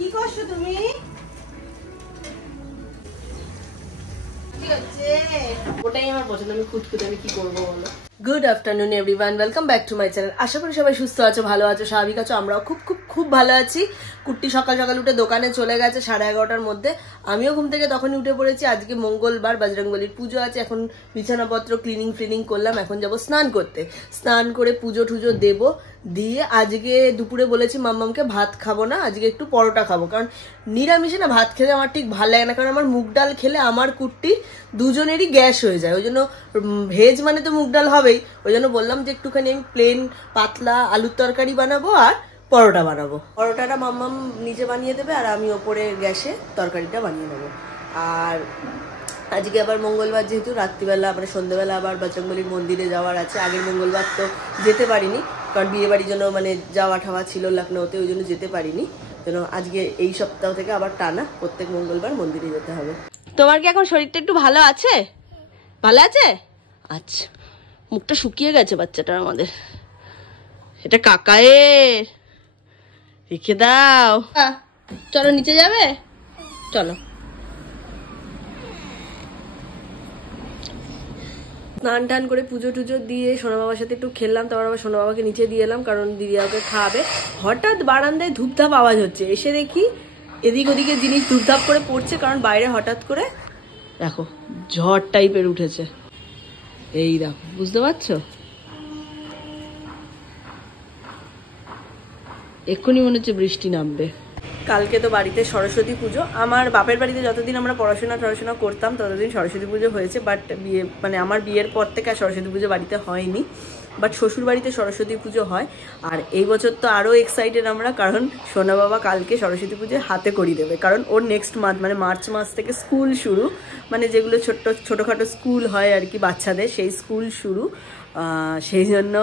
কি করছো তুমি? কি হচ্ছে? ওটাই আমার পছন্দ, আমি খুঁতখুঁতে আমি কি করবো বলো। Good afternoon everyone, welcome back to my channel. আশা করি সবাই সুস্থ আছো, ভালো আছো, স্বাভাবিক আছো। আমরাও খুব খুব খুব ভালো আছি। কুট্টি সকাল সকাল উঠে দোকানে চলে গেছে 11:30টার মধ্যে। আমিও ঘুম থেকে তখনই উঠে পড়েছি। আজকে মঙ্গলবার, বজরংবলীর পুজো আছে। এখন বিছানাপত্র ক্লিনিং করলাম। এখন যাব স্নান করতে। স্নান করে পুজো টুজো দেবো, দিয়ে আজকে দুপুরে বলেছি মাম্মামকে ভাত খাবো না, আজকে একটু পরোটা খাবো। কারণ নিরামিষে না ভাত খেতে আমার ঠিক ভালো লাগে না, কারণ আমার মুগ ডাল খেলে আমার কুট্টি দুজনেরই গ্যাস হয়ে যায়। ওই জন্য ভেজ মানে তো মুগ ডাল হবেই। ওই জন্য বললাম যে একটুখানি আমি প্লেন পাতলা আলুর তরকারি বানাবো আর পরোটা বানাবো। পরোটাটা মাম্মাম নিজে বানিয়ে দেবে আর আমি ওপরে গ্যাসে তরকারিটা বানিয়ে নেবো। আর আজকে আবার মঙ্গলবার, যেহেতু রাত্রিবেলা মানে সন্ধ্যেবেলা আবার বজরংবলীর মন্দিরে যাওয়ার আছে। আগের মঙ্গলবার তো যেতে পারিনি, কারণ বিয়ে বাড়ির জন্য মানে যাওয়া ঠাওয়া ছিল লখনৌতে, ওই জন্য যেতে পারিনি। যেন আজকে এই সপ্তাহ থেকে আবার টানা প্রত্যেক মঙ্গলবার মন্দিরে যেতে হবে। তোমার কি এখন শরীরটা একটু ভালো আছে? ভালো আছে? আচ্ছা, মুখটা শুকিয়ে গেছে বাচ্চাটার আমাদের। এটা কাকায়ের, রেখে দাও। চলো নিচে যাবে, চলো। স্নান টান করে পুজো টুজো দিয়ে সোনা বাবার সাথে একটু খেললাম, তারপর আবার সোনা বাবাকে নিচে দিয়ে এলাম, কারণ দিদি ওকে খাওয়াবে। হঠাৎ বারান্দায় ধূপধাপ আওয়াজ হচ্ছে, এসে দেখি এদিক ওদিকে জিনিস ধূপধাপ করে পড়ছে, কারণ বাইরে হঠাৎ করে দেখো ঝড় টাইপের উঠেছে। এই দেখো, বুঝতে পারছো? এক্ষুনি মনে হচ্ছে বৃষ্টি নামবে। কালকে তো বাড়িতে সরস্বতী পুজো। আমার বাপের বাড়িতে যতদিন আমরা পড়াশোনা করতাম ততদিন সরস্বতী পুজো হয়েছে, বাট বিয়ে মানে আমার বিয়ের পর থেকে আর সরস্বতী পুজো বাড়িতে হয়নি। বাট শ্বশুর বাড়িতে সরস্বতী পুজো হয়। আর এই বছর তো আরও এক্সাইটেড আমরা, কারণ সোনা বাবা কালকে সরস্বতী পুজো হাতে করিয়ে দেবে। কারণ ওর নেক্সট মান্থ মানে মার্চ মাস থেকে স্কুল শুরু, মানে যেগুলো ছোটোখাটো স্কুল হয় আর কি বাচ্চাদের, সেই স্কুল শুরু। সেই জন্য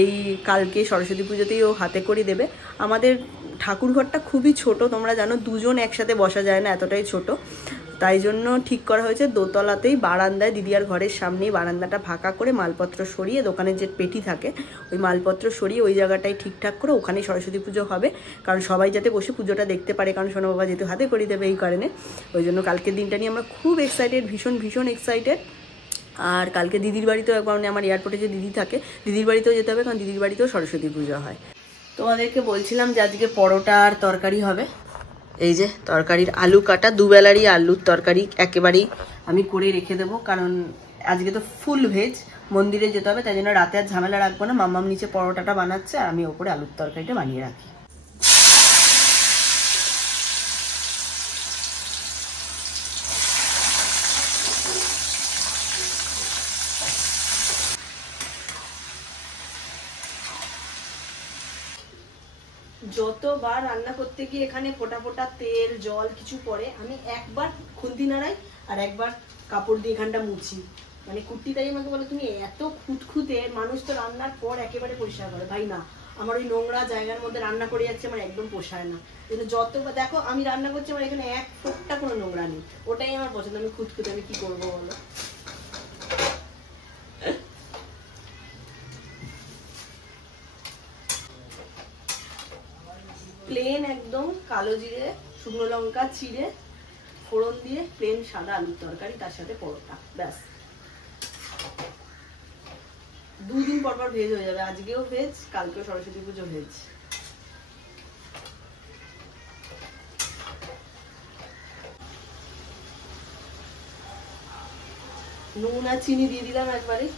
এই কালকে সরস্বতী পুজোতেই ও হাতে করি দেবে। আমাদের ঠাকুর ঘরটা খুবই ছোট, তোমরা জানো, দুজন একসাথে বসা যায় না, এতটাই ছোট। তাই জন্য ঠিক করা হয়েছে দোতলাতেই বারান্দায়, দিদিয়ার ঘরের সামনেই বারান্দাটা ফাঁকা করে মালপত্র সরিয়ে, দোকানের যে পেটি থাকে ওই মালপত্র সরিয়ে ওই জায়গাটাই ঠিকঠাক করে ওখানেই সরস্বতী পুজো হবে। কারণ সবাই যাতে বসে পুজোটা দেখতে পারে, কারণ সোনা বাবা যেহেতু হাতে করি দেবে এই কারণে। ওই জন্য কালকের দিনটা নিয়ে আমরা খুব এক্সাইটেড, ভীষণ ভীষণ এক্সাইটেড। আর কালকে দিদির বাড়িতেও, কারণ আমার এয়ারপোর্টে যে দিদি থাকে দিদির বাড়িতেও যেতে হবে, কারণ দিদির বাড়িতেও সরস্বতী পুজো হয়। তোমাদেরকে বলছিলাম যে আজকে পরোটা আর তরকারি হবে। এই যে তরকারির আলু কাটা, দুবেলারই আলুর তরকারি একেবারেই আমি করে রেখে দেবো, কারণ আজকে তো ফুল ভেজ, মন্দিরে যেতে হবে, তাই জন্য রাতে আর ঝামেলা রাখবো না। মাম্মাম নিচে পরোটাটা বানাচ্ছে আর আমি ওপরে আলুর তরকারিটা বানিয়ে রাখি। যতবার রান্না করতে গিয়ে এখানে ফোটা ফোটা তেল জল কিছু পড়ে, আমি একবার খুন্তি নাড়াই আর একবার কাপড় দিয়ে এখানটা মুছি। মানে কুর্তি তাই আমাকে বলে, তুমি এত খুঁতখুঁতে, মানুষ তো রান্নার পর একেবারে পরিষ্কার করে। ভাই না, আমার ওই নোংরা জায়গার মধ্যে রান্না করে যাচ্ছে, আমার একদম পোষায় না। কিন্তু যতবার দেখো আমি রান্না করছি, আমার এখানে এক ফোঁটা কোনো নোংরা নেই। ওটাই আমার পছন্দ, আমি খুঁতখুঁতে আমি কি করবো বলো। প্লেন একদম কালো জিরে শুকনো লঙ্কা চিড়ে ফোড়ন দিয়ে প্লেন সাদা আলুর তরকারি, তার সাথে পরোটা, ব্যাস। 2 দিন পর পর ভেজ হয়ে যাবে। আজকেও ভেজ, কালকেও সরস্বতী পুজো ভেজ। নুন আর চিনি দিয়ে দিলাম একবারে।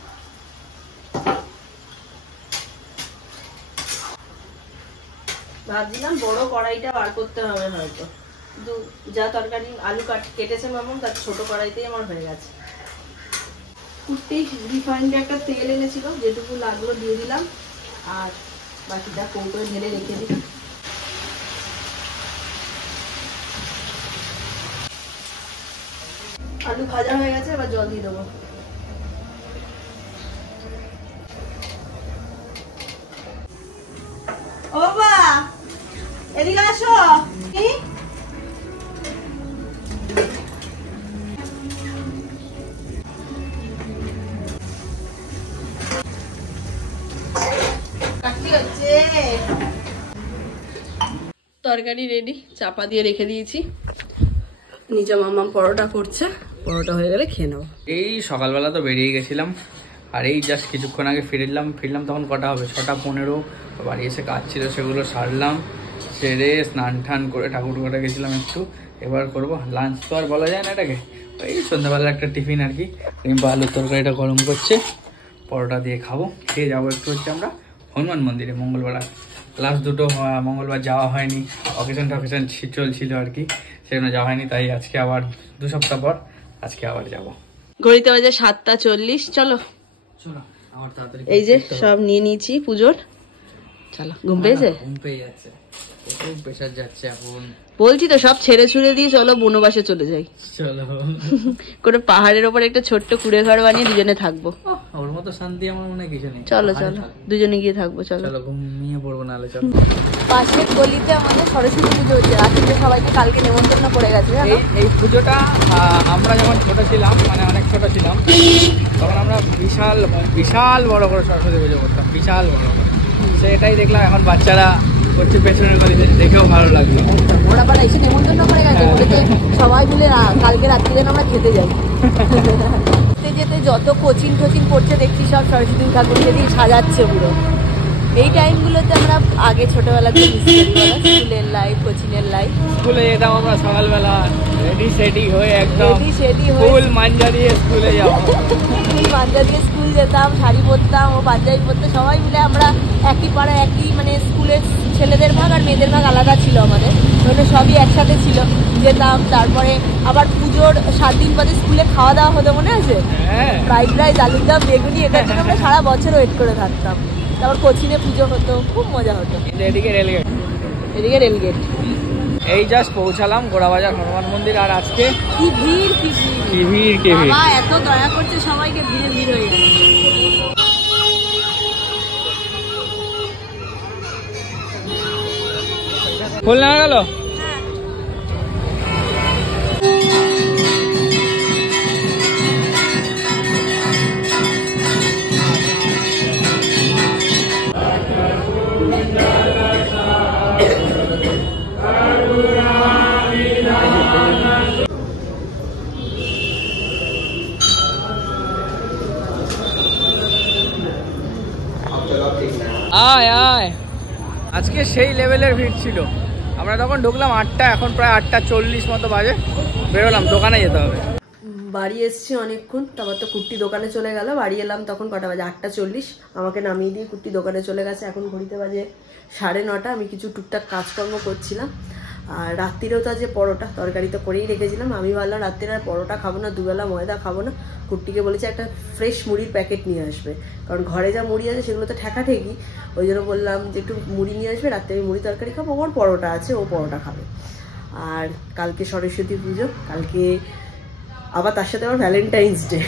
ভাবছিলাম বড় কড়াইটা বার করতে হবে হয়তো, কিন্তু যা তরকারি আলু কেটেছে মামুন, তার ছোট কড়াইতেই আমার হয়ে গেছে। কুটতেই রিফাইন্ড একটা তেল এনেছিল, যেটুকু লাগলো দিয়ে দিলাম, আর বাকিটা কৌটোয় ঢেলে রেখে দিই। আলু ভাজা হয়ে গেছে, এবার জল দিয়ে দেবো। ও বাবা, এদিকে আসো। তরকারি রেডি, চাপা দিয়ে রেখে দিয়েছি। নিচে মাম্মাম পরোটা করছে, পরোটা হয়ে গেলে খেয়ে নেবো। এই সকালবেলা তো বেরিয়ে গেছিলাম, আর এই জাস্ট কিছুক্ষণ আগে ফিরলাম তখন কটা হবে 6:15। বাড়ি এসে কাজ ছিল সেগুলো সারলাম, সেরে স্নান টান করে ঠাকুর ঘরে গেছিলাম একটু। এবার করবো লাঞ্চ, তো আর বলা যায় না এটাকে, এই সন্ধ্যাবেলা একটা টিফিন আর কি। রিম্পা আলুর তরকারিটা গরম করছে, পরোটা দিয়ে খাবো, খেয়ে যাবো একটু হচ্ছে আমরা হনুমান মন্দিরে। মঙ্গলবার লাস্ট দুটো মঙ্গলবার যাওয়া হয়নি, অকেশন চলছিল আর কি, সেজন্য যাওয়া হয়নি। তাই আজকে আবার 2 সপ্তাহ পর আজকে আবার যাবো। ঘড়িতে বাজে 7:40, চলো। আমার তাড়াতাড়ি এই যে সব নিয়ে নিয়েছি পুজোর, চলো। ঘুম পেয়েছে? ঘুম পেয়ে যাচ্ছে, খুব প্রেশার যাচ্ছে এখন। বলছি তো সব ছেড়ে ছুড়ে দিয়ে চলো বনবাসে চলে যাই। চলো কোনো পাহাড়ের ওপর একটা ছোট্ট কুড়ে ঘর বানিয়ে দুজনে থাকবো। ওর মতো শান্তি আমার মনে কিছু নেই। চলো চলো দুজনে গিয়ে থাকবো, চলো। চলো ঘুমিয়ে পড়বো নাহলে। চলো। পাশের গলিতে আমাদের সরস্বতী পুজো হচ্ছে, রাত্রিতে সবাইকে কালকে নেমন্তন্ন করে গেছে। এই পুজোটা আমরা যখন ছোট ছিলাম, মানে অনেক ছোট ছিলাম, তখন আমরা বিশাল বিশাল বড় করে সরস্বতী পুজো করতাম, বিশাল বড়। সেটাই দেখলাম এখন বাচ্চারা করছে পেছনের গলিতে, দেখেও ভালো লাগলো। ওরা পাড়া এসে নেমন্তন্ন করে গেছে, বলেছে সবাই মিলে কালকে রাত্রি যেন আমরা খেতে যাই। যেতে যত কোচিং টোচিং করছে দেখছি সব সরস্বতী ঠাকুরকে দিয়ে সাজাচ্ছে পুরো। এই টাইমগুলোতে আমরা আগে ছোটবেলাতে স্কুলের লাইফ, কোচিংয়ের লাইফ। স্কুলে যেতাম আমরা সকালবেলা রেডি সেডি হয়ে, একদম হয়ে ফুল মাঞ্জা দিয়ে স্কুলে যাবো। ফুল মাঞ্জা দিয়ে স্কুল যেতাম, শাড়ি পরতাম, ও পাঞ্জাবি পরতো, সবাই মিলে আমরা একই পাড়া, একই মানে স্কুলের ছেলেদের ভাগ আর মেয়েদের ভাগ আলাদা ছিল আমাদের, ওগুলো সবই একসাথে ছিল, যেতাম। তারপরে আবার পুজোর 7 দিন বাদে স্কুলে খাওয়া দাওয়া হতো, মনে আছে? ফ্রাইড রাইস, আলুর দম, বেগুনি, এটার জন্য আমরা সারা বছর ওয়েট করে থাকতাম। তারপর কোচিনে পুজো হতো, খুব মজা হতো। এদিকে রেলগেট, এদিকে রেলগেট। এই জাস্ট পৌঁছালাম গোড়াবাজার হনুমান মন্দির, আর আজকে কি ভিড়, কি ভিড়, কি ভিড়। বাবা এত দয়া করছে সবাইকে, ভিড়ে ভিড় হয়ে গেছে। ফুল নেওয়া গেল। আয় আয়, আজকে সেই লেভেলের ভিড় ছিল। আমরা তখন ঢুকলাম 8টা, এখন প্রায় 8:40 মতো বাজে। বেরোলাম, দোকানে যেতে হবে। বাড়ি এসছি অনেকক্ষণ, তারপর তো কুট্টি দোকানে চলে গেল। বাড়ি এলাম তখন কটা বাজে, 8:40। আমাকে নামিয়ে দিয়ে কুট্টি দোকানে চলে গেছে। এখন ঘড়িতে বাজে 9:30। আমি কিছু টুকটাক কাজকর্ম করছিলাম। আর রাত্রিরেও তো যে পরোটা তরকারি তো করেই রেখেছিলাম। আমি ভাবলাম রাত্রিরে আর পরোটা খাবো না, দুবেলা ময়দা খাবো না। কুট্টিকে বলেছে একটা ফ্রেশ মুড়ির প্যাকেট নিয়ে আসবে, কারণ ঘরে যা মুড়ি আছে সেগুলো তো ঠেকাঠেকি। ওই জন্য বললাম যে একটু মুড়ি নিয়ে আসবে, রাত্রে আমি মুড়ি তরকারি খাবো, ওর পরোটা আছে, ও পরোটা খাবে। আর কালকে সরস্বতী পুজো, কালকে আবার তার সাথে আমার ভ্যালেন্টাইন্স ডে।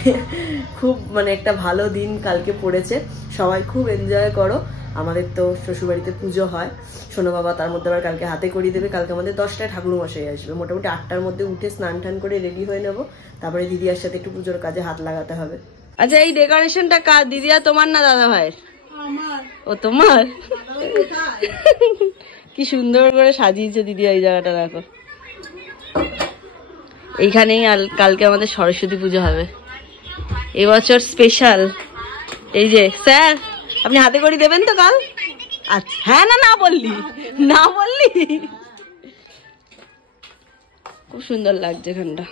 খুব মানে একটা ভালো দিন কালকে পড়েছে, সবাই খুব এনজয় করো। আমাদের তো শ্বশুরবাড়িতে পুজো হয়, শোনো বাবা, তার মধ্যে আবার কালকে হাতে করিয়ে দেবে। কালকে আমাদের 10টায় ঠাকুর মশাই আসবে। মোটামুটি 8টার মধ্যে উঠে স্নান টান করে রেডি হয়ে নেবো, তারপরে দিদিয়ার সাথে একটু পুজোর কাজে হাত লাগাতে হবে। আচ্ছা, এই ডেকোরেশনটা কার? দিদিয়া তোমার না দাদা ভাইয়ের? ও তোমার? কি সুন্দর করে সাজিয়েছে দিদিয়া এই জায়গাটা, দেখো। এইখানেই কালকে আমাদের সরস্বতী পুজো হবে, এবছর স্পেশাল। এই যে স্যার, আপনি হাতে করে দেবেন তো কাল? আচ্ছা, হ্যাঁ। না বললি, না বললি। খুব সুন্দর লাগছে এখানটা।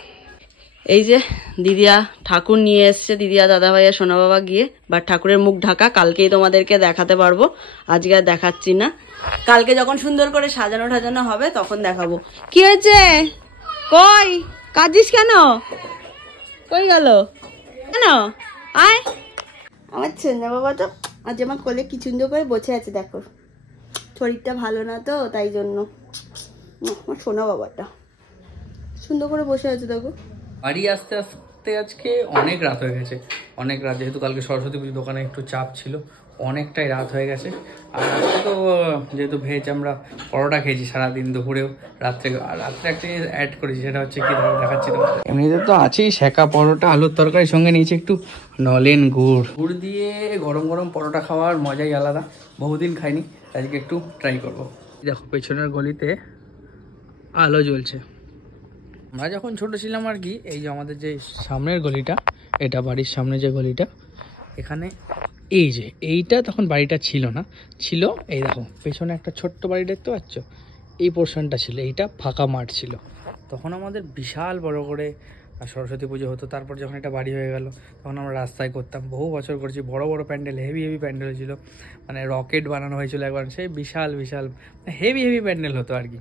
এই যে দিদিয়া ঠাকুর নিয়ে এসছে, দিদিয়া দাদা ভাইয়া সোনা বাবা গিয়ে। বাট ঠাকুরের মুখ ঢাকা, কালকেই তোমাদেরকে দেখাতে পারবো, আজকে আর দেখাচ্ছি না। কালকে যখন সুন্দর করে সাজানো টাজানো হবে তখন দেখাবো। কি হয়েছে? কই কাঁদিস কেন? কই গেল কেন? আয়, আমার সোনা বাবা তো আজ আমার কোলে কি সুন্দর করে বসে আছে, দেখো। শরীরটা ভালো না তো, তাই জন্য আমার সোনা বাবাটা সুন্দর করে বসে আছে, দেখো। বাড়ি আসতে আসতে আজকে অনেক রাত হয়ে গেছে, অনেক রাত। যেহেতু কালকে সরস্বতী পুজো, দোকানে একটু চাপ ছিল, অনেকটাই রাত হয়ে গেছে। আর আজকে তো যেহেতু ভেজ, আমরা পরোটা খেয়েছি সারাদিন, দুপুরেও, রাত্রে একটা জিনিস অ্যাড করেছি, সেটা হচ্ছে কি দেখাচ্ছি তোমাদের। এমনিতে তো আছেই সেকা পরোটা, আলুর তরকারি, সঙ্গে নিয়েছি একটু নলেন গুড়। গুড় দিয়ে গরম গরম পরোটা খাওয়ার মজাই আলাদা, বহুদিন খাইনি, আজকে একটু ট্রাই করবো। দেখো পেছনের গলিতে আলো জ্বলছে। আমরা যখন ছোট ছিলাম আর কি, এই যে আমাদের যে সামনের গলিটা, এটা বাড়ির সামনে যে গলিটা, এখানে এই যে এইটা তখন বাড়িটা ছিল না, ছিল এই দেখো পেছনে একটা ছোট্ট বাড়ি দেখতে পাচ্ছ, এই পোর্শনটা ছিল, এইটা ফাঁকা মাঠ ছিল। তখন আমাদের বিশাল বড় করে সরস্বতী পুজো হতো। তারপর যখন এটা বাড়ি হয়ে গেল তখন আমরা রাস্তায় করতাম, বহু বছর করেছি, বড় বড় প্যান্ডেল, হেভি হেভি প্যান্ডেল ছিল, মানে রকেট বানানো হয়েছিল একবার, সেই বিশাল বিশাল হেভি হেভি প্যান্ডেল হতো আর কি।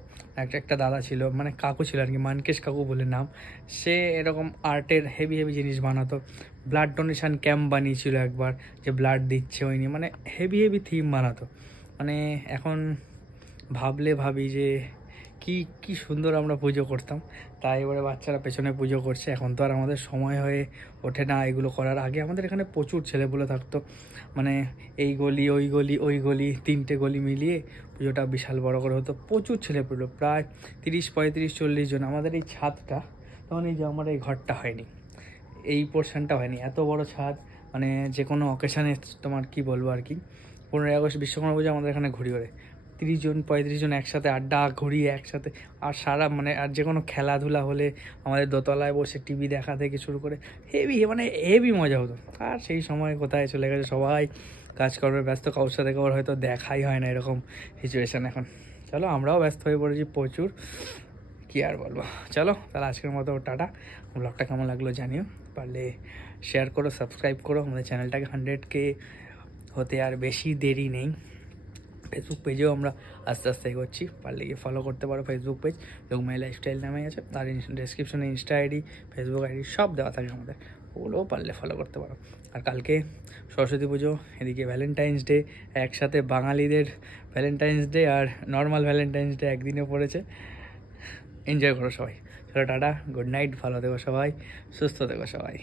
একটা দাদা ছিল, মানে কাকু ছিল আর কি, মানকেশ কাকু বলে নাম, সে এরকম আর্টের হেভি হেভি জিনিস বানাতো। ব্লাড ডোনেশন ক্যাম্প বানিয়েছিল একবার, যে ব্লাড দিচ্ছে ওই নিয়ে, মানে হেভি হেভি থিম বানাতো। মানে এখন ভাবলে ভাবি যে কি কি সুন্দর আমরা পুজো করতাম। তাই এবারে বাচ্চারা পেছনে পুজো করছে, এখন তো আর আমাদের সময় হয়ে ওঠে না এগুলো করার। আগে আমাদের এখানে প্রচুর ছেলেপুলে থাকতো, মানে এই গলি ওই গলি ওই গলি, 3টে গলি মিলিয়ে পুজোটা বিশাল বড় করে হতো। প্রচুর ছেলেপুলে, প্রায় 30, 35, 40 জন। আমাদের এই ছাদটা তখন, এই যে আমার এই ঘরটা হয়নি, এই পোর্শনটা হয়নি, এত বড় ছাদ, মানে যে কোনো অকেশানে তোমার কি বলবো আর কি, 15ই আগস্ট বিশ্বকর্মা পুজো আমাদের এখানে ঘুরি ওড়ে, 30 জন 35 জন একসাথে আড্ডা ঘুরি একসাথে। আর সারা মানে আর যে কোনো খেলাধুলা হলে আমাদের দোতলায় বসে টিভি দেখা থেকে শুরু করে হেভি, মানে হেভি মজা হতো। আর সেই সময় কোথায় চলে গেছে, সবাই কাজকর্মে ব্যস্ত, কারোর সাথে কারোর হয়তো দেখাই হয় না, এরকম সিচুয়েশান এখন। চলো, আমরাও ব্যস্ত হয়ে পড়েছি প্রচুর, কি আর বলবো। চলো তাহলে আজকের মতো টাটা। ব্লগটা কেমন লাগলো জানিও, পারলে শেয়ার করো, সাবস্ক্রাইব করো আমাদের চ্যানেলটাকে। 100K হতে আর বেশি দেরি নেই। ফেসবুক পেজেও আমরা আস্তে আস্তে এগোচ্ছি, পারলে গিয়ে ফলো করতে পারো ফেসবুক পেজ, যোগমাই লাইফস্টাইল নামে আছে। আর ডেসক্রিপশনে ইনস্টা আইডি, ফেসবুক আইডি সব দেওয়া থাকে আমাদের, ওগুলোও পারলে ফলো করতে পারো। আর কালকে সরস্বতী পুজো, এদিকে ভ্যালেন্টাইন্স ডে, একসাথে বাঙালিদের ভ্যালেন্টাইন্স ডে আর নর্মাল ভ্যালেন্টাইন্স ডে একদিনে পড়েছে। এনজয় করো সবাই। চলো টাটা, গুড নাইট, ভালো থেকো সবাই, সুস্থ থেকো সবাই।